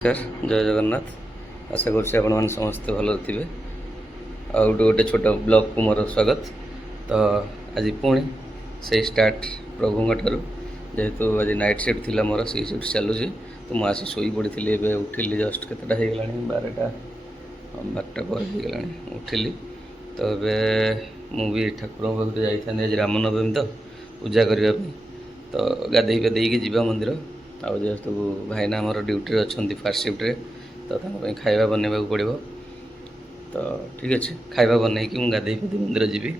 नमस्कार जय जगन्नाथ आशा कर समस्ते भल थे गोटे छोट ब्लॉग को मोर स्वागत। तो आज पुणी से स्टार्ट प्रभु ठार जेहेतु आज नाइट शिफ्ट थी मोर सी शिफ्ट चलुँ तो मुझे शोई पड़ी उठिली जस्ट केतटा हो 12टा पर हो उठिली। तो ये ठाकुर पाखे जाइए आज रामनवमी तो पूजा करने तो गाधे पाधे जी मंदिर आ जेहेतु भाईना आमर ड्यूटी अच्छा फास्ट शिफ्ट्रे तो खाଇବା बनवाक पड़ो। तो ठीक अच्छे खाଇବା बनईकि मुझे गाधे पाधे मंदिर जी।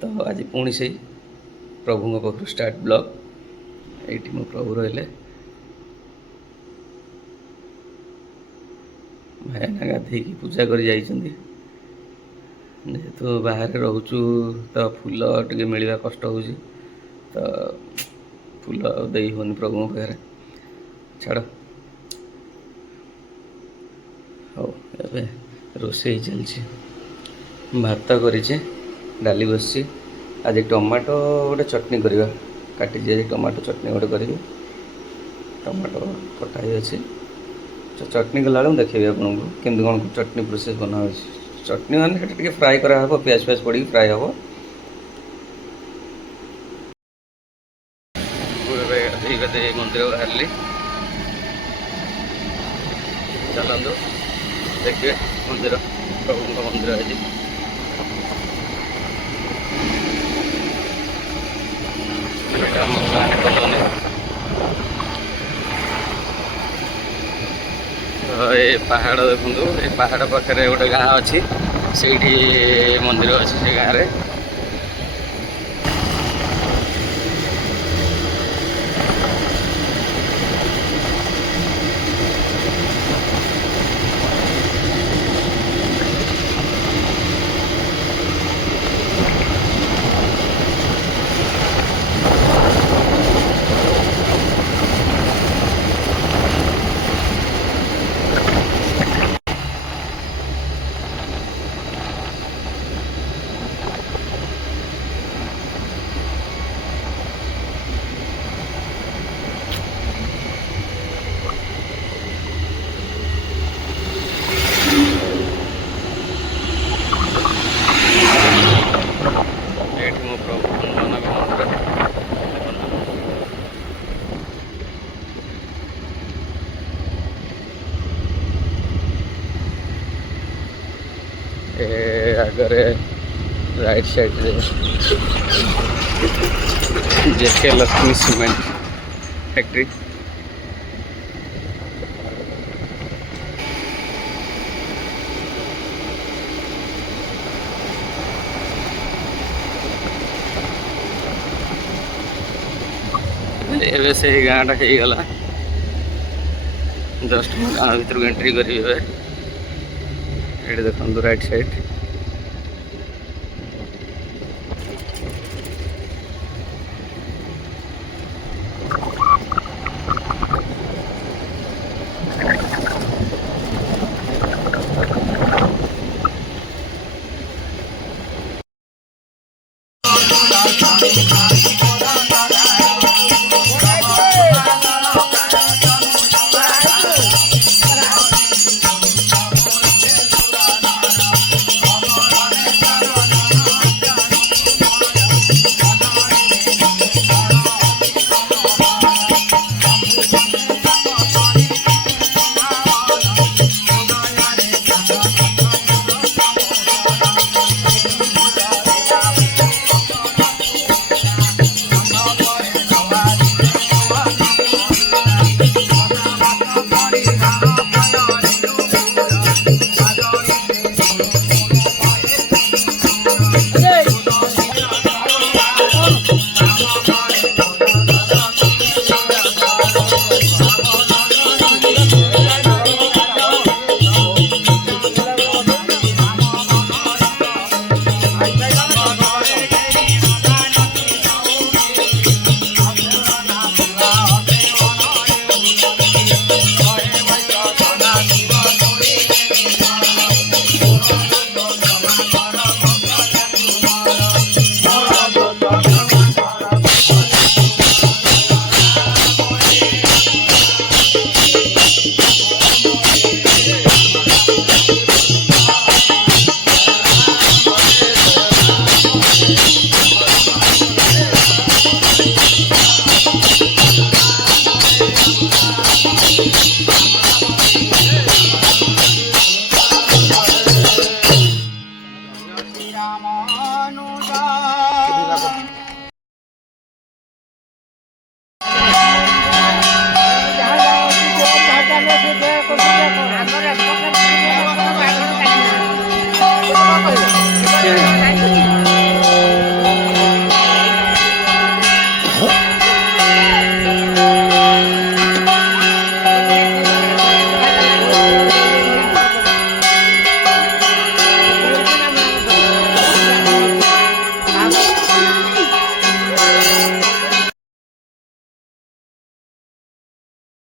तो आज पुणी से प्रभु पाखु स्टार्ट ब्लॉग ये मो प्रभु रही भाईना गाधे पूजा कर जेहेतु बाहर रोचु तो फूल टे मिलवा कष्ट हो तो फूल दे होनी प्रभु पाखे छाड़ हो ए रोसे चलती भात कर डाली बस आज टमाटो गोटे चटनी करवा काटी टमाटो चटनी गोटे करी टमाटो कटा ही अच्छे चटनी कला देखी आपको केमती कौन चटनी प्रोसेस बना चटनी माने फ्राए करा हम प्याज फ्याज पड़ी फ्राए हम मंदिर बाहर चलते देखिए मंदिर प्रभु मंदिर है ये पहाड़ देखो ये पहाड़ पाखे गोटे गाँ अच्छी से मंदिर अच्छी से गाँव में आगे राइट साइड जेके लक्ष्मी सीमेंट फैक्ट्री एवं से गाँटा हो गला जस्ट गाँव भर एंट्री करें ये देखो राइट साइड